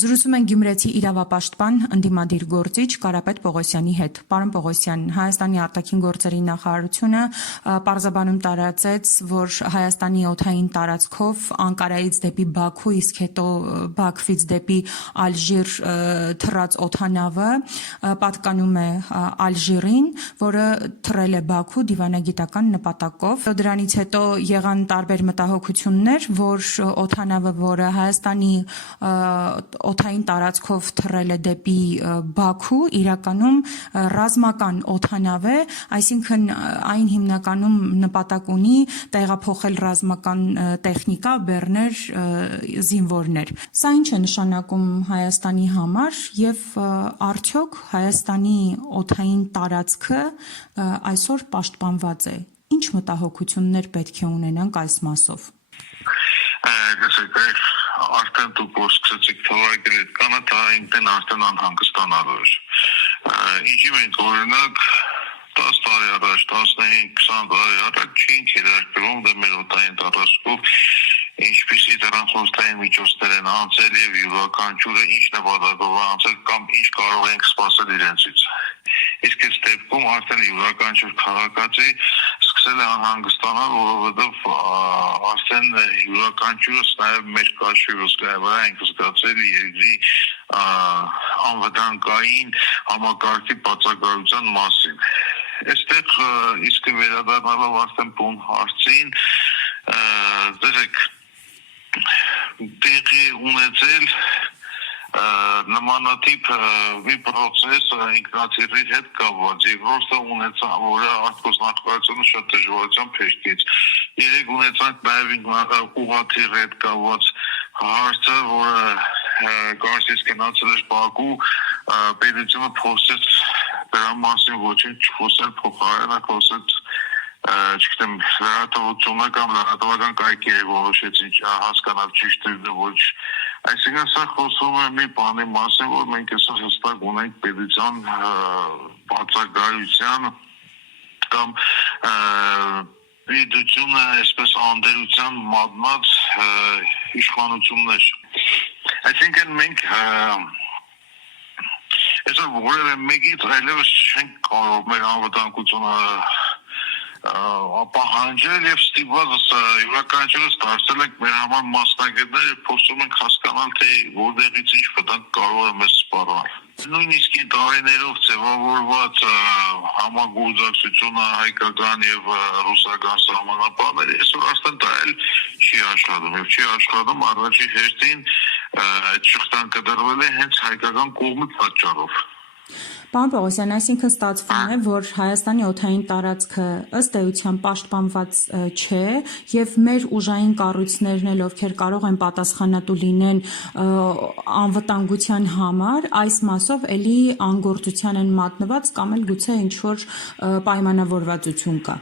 Զրուցում են գյումրեցի իրավապաշտպան ընդդիմադիր գործիչ Կարապետ Պողոսյանի հետ։ Պարոն Պողոսյան, Հայաստանի արտաքին գործերի նախարարությունը պարզաբանում տարածեց, որ Հայաստանի օդային տարածքով Անկարայից դեպի Բաքու, իսկ հետո Բաքվից դեպի Ալժիր թռած օդանավը պատկանում է Ալժիրին, որը թռել է Բաքու դիվանագիտական նպատակով։ Դրանից հետո եղան տարբեր մտահոգություններ, որ օդանավը, որը Հայաստանի օդային տարածքով թռել է դեպի Բաքու, իրականում ռազմական օդանավ է, այսինքն այն հիմնականում նպատակ ունի տեղափոխել ռազմական տեխնիկա, բեռներ, զինվորներ։ Սա ինչ է նշանակում Հայաստանի համար եւ արդյոք Հայաստանի օդային տարածքը այսօր պաշտպանված է։ Ինչ մտահոգություններ պետք է ունենանք այս մասով։ Արդեն դուք որ սկսեցիք թվարկել այդ կանը, դա ինքն արդեն անհանգստանալու էր։ Ինչի մենք օրինակ 10 տարի առաջ, 15-20 տարի առաջ չենք երաշխվում դե մեր օդային տարածքով ինչպիսի տրանսպորտային միջոցներ են անցել եւ յուրաքանչյուրը ինչ նպատակով է անցել կամ ինչ կարող ենք սպասել իրենցից։ Իսկ այս դեպքում արդեն յուրաքանչյուր քաղաքացի սկսել է անհանգստանալ, որովհետև արդեն յուրաքանչյուրս նաև մեր կաշի վրա ենք զգացել երկրի անվտանգային համակարգի բացակայության մասին։ Այստեղ իսկ վերադառնալով արդեն բուն հարցին, դերեք տեղի ունեցել նմանատիպ մի պրոցես ինքնաթիռի հետ կապված, երկրորդը ունեցան, որը արտգործնախարարությունը շատ դժվարությամբ փեշտեց։ Երեք ունեցանք նաև ուղղաթիռի հետ կապված հարցը, որը կարծես գնացել էր Բաքու, պետությունը փորձեց դրա մասին ոչինչ չխոսել, փոխարենը խոսեց չգիտեմ, լրատվությունը կամ լրատվական կայքերը որոշեցին հասկանալ ճիշտ է ոչ։ Այսինքն սա խոսում է մի բանի մասին, որ մենք այսօր հստակ ունենք պետության բացակայության կամ պետությունը այսպես անդերության մատնած իշխանություններ։ Այսինքն մենք այսօր որևէ մեկից այլևս չենք կարող մեր անվտանգությունը պահանջել եւ ստիպված յուրաքանչյուրս դարձել ենք մեր համար մասնագետներ եւ փորձում ենք հասկանալ թե որտեղից ինչ վտանգ կարող է մեզ սպառնել։ Նույնիսկ տարիներով ձևավորված համագործակցությունը հայկական եւ ռուսական սահմանապահների այսօր արդեն դա էլ չի աշխատում եւ չի աշխատում առաջի հերթին այդ շղթան կդրվել է հենց հայկական կողմի պատճառով։ Պարոն Պողոսյան, այսինքն ստացվում է, որ Հայաստանի օդային տարածքը ըստ էության պաշտպանված չէ եւ մեր ուժային կառույցներն էլ, ովքեր կարող են պատասխանատու լինեն անվտանգության համար, այս մասով էլի անգործության են մատնված կամ էլ գուցե ինչ-որ պայմանավորվածություն կա։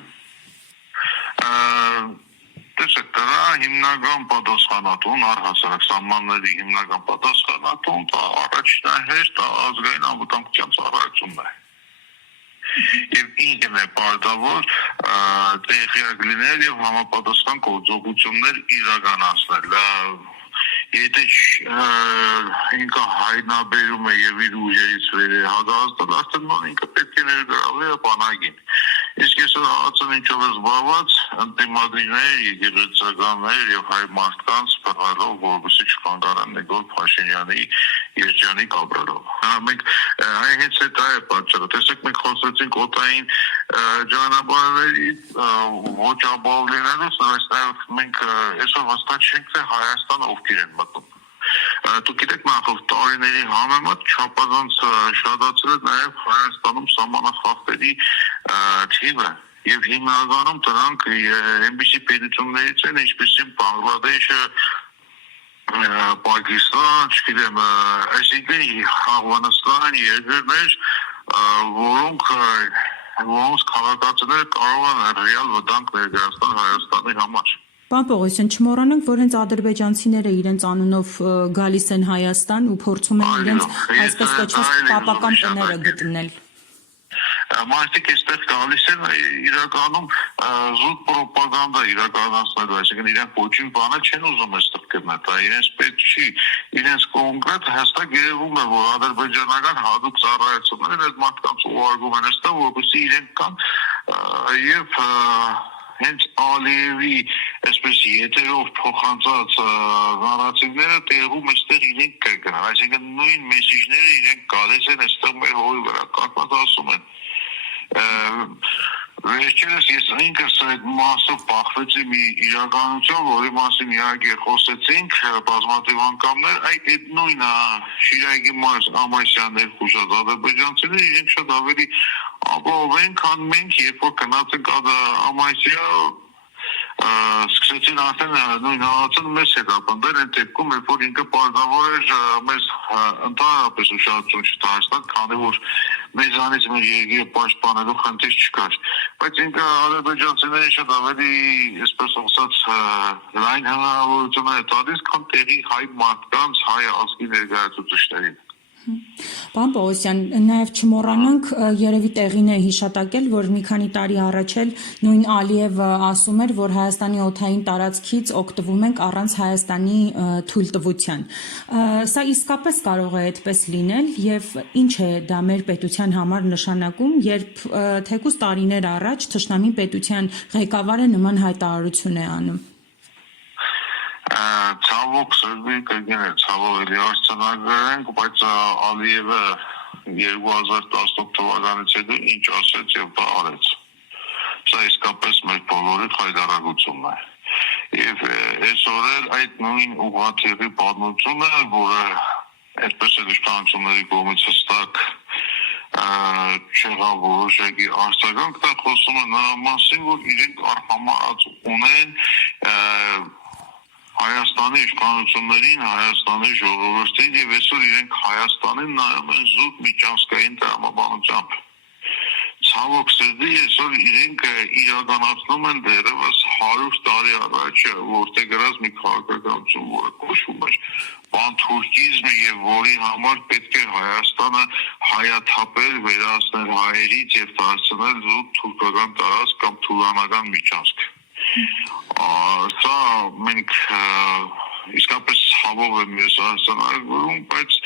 Դրա հիմնական պատասխանատուն առհասարակ սահմանների հիմնական պատասխանատուն դա առաջնահերթ ազգային անվտանգության ծառայությունն է։ Եվ ինքն է պարտավոր տեղյակ լինել եւ համապատասխան գործողություններ իրականացնել։ Եթե ինքը հայտնաբերում է եւ իր ուժերից վեր է հագազդել, արդեն ինքը պետք է ներգրավվի բանակին։ Իսկ այսօր հացն ինչով է զբաղված, ընդդիմադիրներ, եկեղեցականներ եւ հայ մարդկանց բռնելով, որովհետեւ չկանգնեն Նիկոլ Փաշինյանի երջանիկ ապրելով։ Մենք հենց դա է պատճառը։ Տեսեք, մենք խոսեցինք օդային ճանապարհների ոչ ապահով լինելուց, այստեղ մենք այսօր վստահ չենք, թե Հայաստանը ովքեր են մտնում։ Դուք գիտեք, նախորդ տարիների համեմատ չափազանց շատացել է նաև Հայաստանում սահմանախախտերի թիվը եւ հիմնականում դրանք այնպիսի պետություններից են, ինչպիսին Բանգլադեշը, Պակիստան, չգիտեմ, այսինքն Աֆղանստան երկրներ, որոնց քաղաքացիները կարող են ռեալ վտանգ ներկայացնել Հայաստանի համար։ Պարոն Պողոսյան, չմոռանանք, որ հենց ադրբեջանցիները իրենց անունով գալիս են Հայաստան ու փորձում են իրենց այսպես կոչված պապական տները գտնել։ մարդիկ այստեղ գալիս են իրականում զուտ պրոպագանդա իրականացնելու, այսինքն իրենք ոչինչ բանը չեն ուզում այստեղ գտնել, դա իրենց պետք չի, իրենց կոնկրետ հստակ երևում է, որ ադրբեջանական հատուկ ծառայություններն այդ մարդկանց ուղարկում են այստեղ, որպեսզի իրենք կան եւ հենց Ալիևի այսպես եթերով փոխանցած նարատիվները տեղում այստեղ իրենք կգնան, այսինքն նույն մեսիջները իրենք գալիս են այստեղ մեր հողի վրա կապված ասում են վերջերս ես ինքս այդ մասով բախվեցի մի իրականություն, որի մասին իհարկե խոսեցինք բազմաթիվ անգամներ, այդ նույն Շիրակի Ամասյան ներխուժած ադրբեջանցիները իրենք շատ ավելի ապահով են, քան մենք, երբ որ գնացինք Ամասիա սկսեցին արդեն նույն հաղացանը մեզ հետ ապնդել այն դեպքում, երբ որ ինքը պարզավոր էր մեզ ընդհանրապես ուշադրություն չտալիս, քանի որ մեզանից մեր երկիրը պաշտպանելու խնդիր չկար, բայց ինքը ադրբեջանցիներին շատ ավելի, այսպես ասած, լայն հնարավորություն է տալիս, քան տեղի հայ մարդկանց, հայ ազգի ներկայացուցիչներին։ Պարոն Պողոսյան, նաև չմոռանանք, երևի տեղին է հիշատակել, որ մի քանի տարի առաջ էլ նույն Ալիևը ասում էր, որ Հայաստանի օդային տարածքից օգտվում ենք առանց Հայաստանի թույլտվության։ Սա իսկապես կարող է այդպես լինել եւ ինչ է դա մեր պետության համար նշանակում, երբ թեկուզ տարիներ առաջ թշնամի պետության ղեկավարը նման հայտարարություն է անում։ Ցավոք սրտի կգին է, ցավոք էլի արցանագրենք, բայց Ալիևը 2018 թվականից հետո ինչ ասեց եւ դա արեց։ Սա իսկապես մեր բոլորի խայտարակությունն է։ Եվ այսօր էլ այդ նույն ուղղաթիռի պատմությունը, որը այդպես էլ իշխանությունների կողմից հստակ չեղավ որոշակի արձագանք, դա խոսում է նրա մասին, որ իրենք արհամարած ունեն Հայաստանի իշխանություններին, Հայաստանի ժողովրդին եւ այսօր իրենք Հայաստանին նայում են զուտ միջանցքային տրամաբանությամբ։ Ցավոք սրտի այսօր իրենք իրականացնում են դեռևս 100 տարի առաջ որտեղ գրած մի քաղաքականություն, որը կոչվում էր պանթուրքիզմ եւ որի համար պետք է Հայաստանը հայաթափել, վերացնել հայերից եւ դարձնել զուտ թուրքական տարածք կամ թուրանական միջանցք։ Սա մենք իսկապես ցավով եմ ես արձանագրում, բայց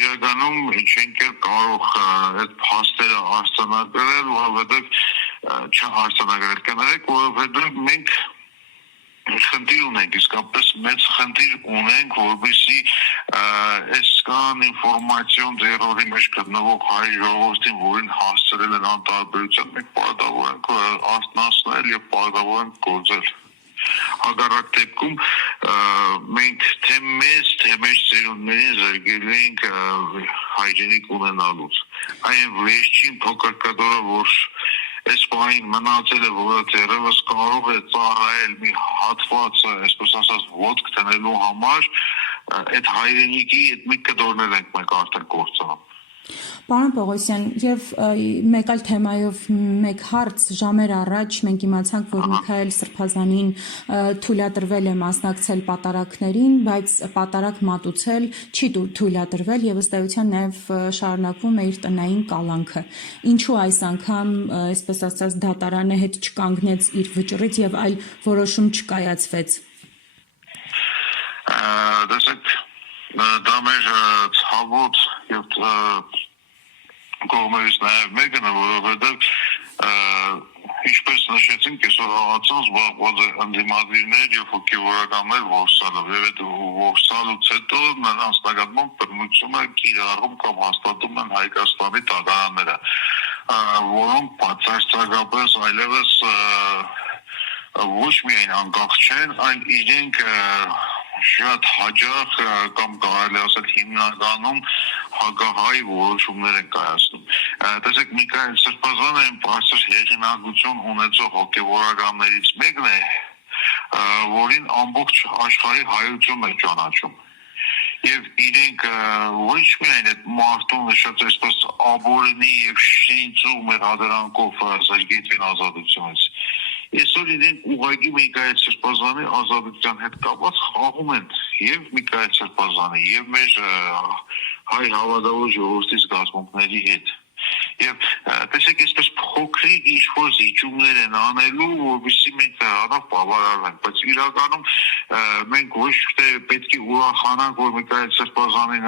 իրականում չենք կարող այդ փաստերը արձանագրել, որովհետև չհարցանագրել կներեք, որովհետև մենք խնդիր ունենք, իսկապես մեծ խնդիր ունենք, որպեսզի այս կան ինֆորմացիոն ձեռքերի մեջ գտնվող հայ ժողովրդին, որին հասցրել են անտարբերության, մենք պարտավոր ենք արթնացնել եւ պարտավոր ենք գործել։ Հակառակ դեպքում մենք թե մեզ, թե մեր ծերուններին զրկել ենք հայրենիք ունենալուց։ Այն վերջին փոքր կտորը, որ այս բանին մնացել է, որը դեռևս կարող է ծառայել մի հատված, այսպես ասած, ոտք դնելու համար, այդ հայրենիքի այդ մի կտորներ ենք մենք արդեն կործանում։ Պարոն Պողոսյան, եւ մեկ այլ թեմայով մեկ հարց ժամեր առաջ մենք իմացանք, որ Միքայել Սրբազանին թույլատրվել է մասնակցել պատարակներին, բայց պատարակ մատուցել չի թույլատրվել եւ ըստ էության նաեւ շարունակվում է իր տնային կալանքը։ Ինչու այս անգամ, այսպես ասած, դատարանը հետ չկանգնեց իր վճռից եւ այլ որոշում չկայացվեց։ Դասեք դա մեր ցավոտ եւ կողմերից նաեւ մեկն է, որովհետեւ ինչպես նշեցինք, այսօր հաղացան զբաղված է ընդդիմադիրներ եւ հոգեվորականներ որսալով եւ այդ որսալուց հետո նրանց նկատմամբ բռնությունը կիրառում կամ հաստատում են Հայկաստանի դատարանները, որոնք բացարձակապես այլևս ոչ միայն անկախ չեն, այլ իրենք շատ հաճախ կամ կարելի ասել հիմնականում հակահայ որոշումներ են կայացնում։ Տեսեք, Միքայել Սրբազանը այն բարձր հեղինակություն ունեցող հոգեվորականներից մեկն է, որին ամբողջ աշխարհի հայություն է ճանաչում։ Եվ իրենք ոչ միայն այդ մարդուն նշած այսպես աբորենի եւ շինծու մեր հադրանքով զրկեցին ազատությունից։ Այսօր իրենք ուղղակի Միքայել Սրբազանի ազատության հետ կապված խաղում են եւ Միքայել Սրբազանի եւ մեր հայ հավատավոր ժողովրդի զգացմունքների հետ։ Եվ տեսեք, այսպես փոքրիկ ինչ-որ զիջումներ են անելու, որովհետեւ մենք դրանով բավարարվենք, բայց իրականում մենք ոչ թե պետք է ուրախանանք, որ Միքայել Սրբազանին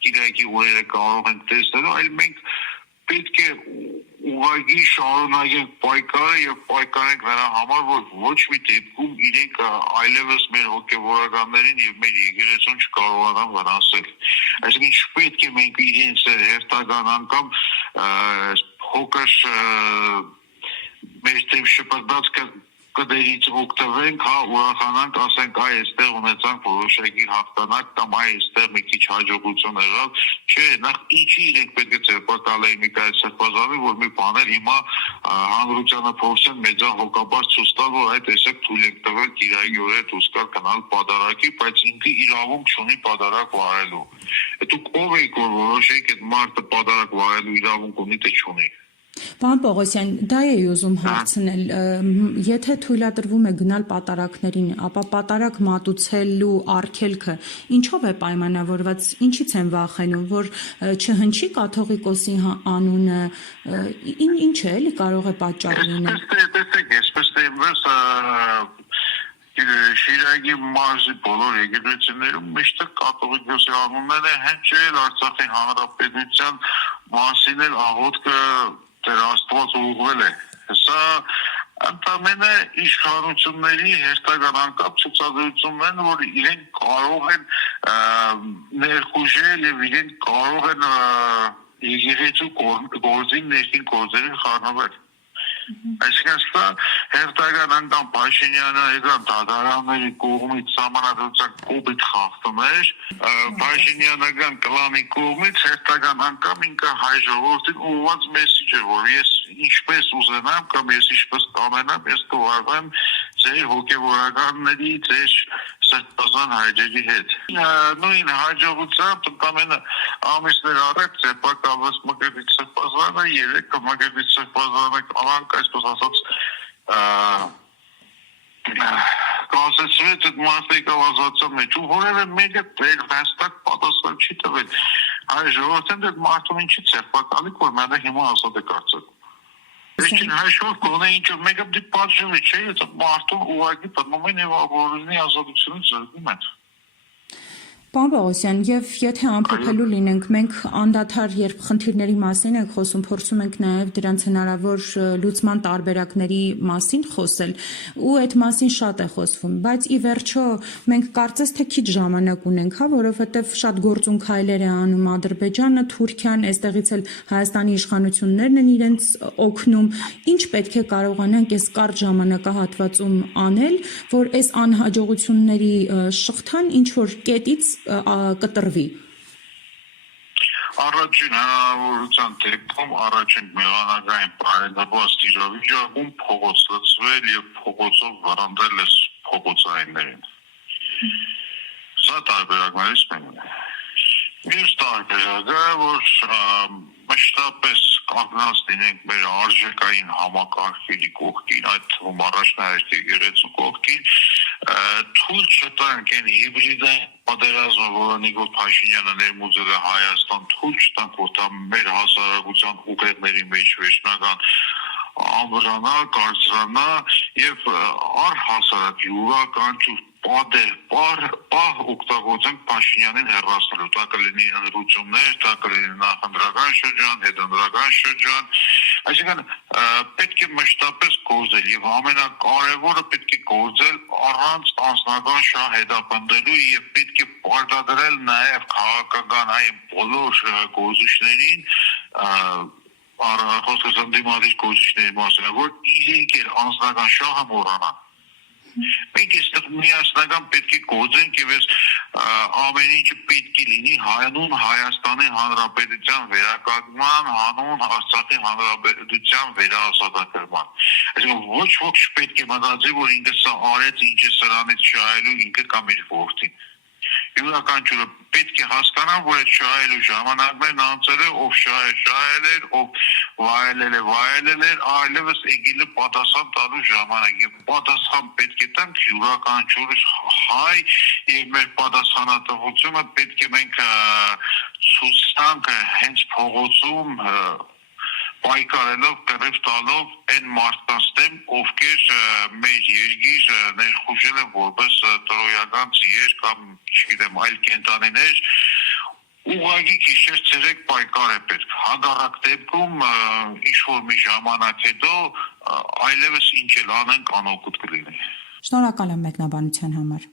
Կիրակի օրերը կարող ենք տեսնել, այլ մենք պետք է ուղղակի շարունակենք պայքարը եւ պայքարենք նրա համար, որ ոչ մի դեպքում իրենք այլևս մեր հոգեվորականներին եւ մեր եկեղեցուն չկարողանան վնասել։ Այսինքն չպետք է մենք իրենց հերթական անգամ փոքր մեր դեմ շփոթված կդերից օգտվենք, ուրախանանք, ասենք, այստեղ ունեցանք որոշակի հաղթանակ կամ այստեղ մի քիչ հաջողություն եղավ, չէ, նախ ինչի իրենք պետք է ծերպակալ էին Միքայել Սրբազանին, որ մի բաներ հիմա հանրությանը փորձեն մեծահոգաբար ցույց տալ, որ այդ տեսակ թույլ եք տվել Կիրակի օրերը դուրս գալ գնալ պատարագի, բայց ինքը իրավունք չունի պատարագ վարելու։ Դուք ով եք որ որոշեք այդ մարդը պատարագ վարելու իրավունք ունի թե չունի։ Պարոն Պողոսյան, դա էի ուզում հարցնել, եթե թույլատրվում է գնալ պատարագներին, ապա պատարագ մատուցելու արգելքը ինչով է պայմանավորված, ինչից են վախենում, որ չհնչի կաթողիկոսի անունը, ինչ է, էլի կարող է պատճառ լինել։ Տեսեք, այսպես տեմվես Շիրակի մարզի բոլոր եկեղեցիներում միշտ կաթողիկոսի անունները հնչել, Արցախի հանրապետության մասին էլ աղոթքը Տեր Աստված ուղղվել է։ Սա ընդամենը իշխանությունների հերթական անկապ ցուցադրությունն են, որ իրենք կարող են ներխուժել եւ իրենք կարող են եկեղեցու գործին ներքին գործերին խառնվել։ Այսինքն սա հերթական անգամ Փաշինյանը եկան դատարանների կողմից սահմանադրության կոպիտ խախտում էր, Փաշինյանական կլանի կողմից հերթական անգամ ինքը հայ ժողովրդին ուղղված մեսիջ է, որ ես ինչպես ուզենամ կամ ես ինչպես կամենամ, ես կվարվեմ ձեր հոգևորականների, ձեր Սրբազան հայրերի հետ։ Նույն հաջողությամբ ընդամենը ամիսներ առաջ ծեփակալված Միքայել Սրբազանը, երեքը Միքայել Սրբազանը կանանք այսպես ասած կասեցվեց այդ մարդիկով ազատության մեջ ու որևէ մեկը դեր հստակ պատասխան չի տվել։ Հայ ժողովրդին այդ մարդուն ինչի ծեփակալի, որ մենը հիմա ազատ է կարծել։ Այսինքն հաշվով կողմը ինչ մեկը դի պատժում չէ, այդ մարդուն ուղղակի պատմում են եւ ապօրինի ազատությունից զրկում են։ Պարոն Պողոսյան, եւ եթե ամփոփելու լինենք, մենք անդադար երբ խնդիրների մասին ենք խոսում, փորձում ենք նաեւ դրանց հնարավոր լուծման տարբերակների մասին խոսել, ու այդ մասին շատ է խոսվում, բայց ի վերջո մենք կարծես թե քիչ ժամանակ ունենք, որովհետեւ շատ գործուն քայլեր է անում Ադրբեջանը, Թուրքիան, այստեղից էլ Հայաստանի իշխանություններն են իրենց օգնում, ինչ պետք է կարողանանք այս կարճ ժամանակահատվածում անել, որ այս անհաջողությունների շղթան ինչ որ կետից կտրվի։ Առաջին հնարավորության դեպքում առաջին մեղանակային բարենպաստ իրավիճակում փողոց լցվել եւ փողոցով վռնդել այս փողոցայիններին։ Սա տարբերակներից մեկն է։ Մյուս տարբերակը, որ մշտապես կանգնած լինենք մեր արժեքային համակարգերի կողքին, այդ թվում առաջնահերթ եկեղեցու կողքին, թույլ չտանք այն հիբրիդային պատերազմը, որը Նիկոլ Փաշինյանը ներմուծել է Հայաստան, թույլ չտանք, որ դա մեր հասարակության ուղեղների մեջ վերջնական ամբրանա, կարծրանա եւ առհասարակ յուրաքանչյուր պահ օգտագործենք Փաշինյանին հեռացնելու, դա կլինի ընտրություններ, դա կլինի նախընտրական շրջան, հետընտրական շրջան, այսինքն պետք է մշտապես գործել եւ ամենակարևորը պետք է գործել առանց անձնական շահ հետապնդելու եւ պետք է պարտադրել նաեւ քաղաքական այն բոլոր գործիչներին խոսքսամ դիմադիր գործիչների մասին, որ իրենք էլ անձնական շահը մոռանան։ Մենք այստեղ միասնական պետք է գործենք եւ այս ամեն ինչը պետք է լինի հանուն Հայաստանի Հանրապետության վերականգնման, հանուն Արցախի Հանրապետության վերահասարակման։ Այսինքն ոչ ոք չպետք է մտածի, որ ինքը սա արեց, ինչ է սրանից շահելու ինքը կամ իր որդին։ Յուրաքանչյուրը պետք է հասկանան, որ այդ շահելու ժամանակներն անցել է, ով շահել էր, ով վայելել էր, այլևս եկել է պատասխան տալու ժամանակ եւ պատասխան պետք է տանք յուրաքանչյուր հայ եւ մեր պատասխանատվությունը պետք է մենք ցույց տանք հենց փողոցում պայքարելով, կռիվ տալով այն մարդկանց դեմ, ովքեր մեր երկիր ներխուժել են որպես տրոյական ձիեր կամ, չգիտեմ, այլ կենդանիներ, ուղղակի գիշեր-ցերեկ պայքար է պետք։ Հակառակ դեպքում ինչ-որ մի ժամանակ հետո այլևս ինչ էլ անենք անօգուտ կլինի։ Շնորհակալ եմ մեկնաբանության համար։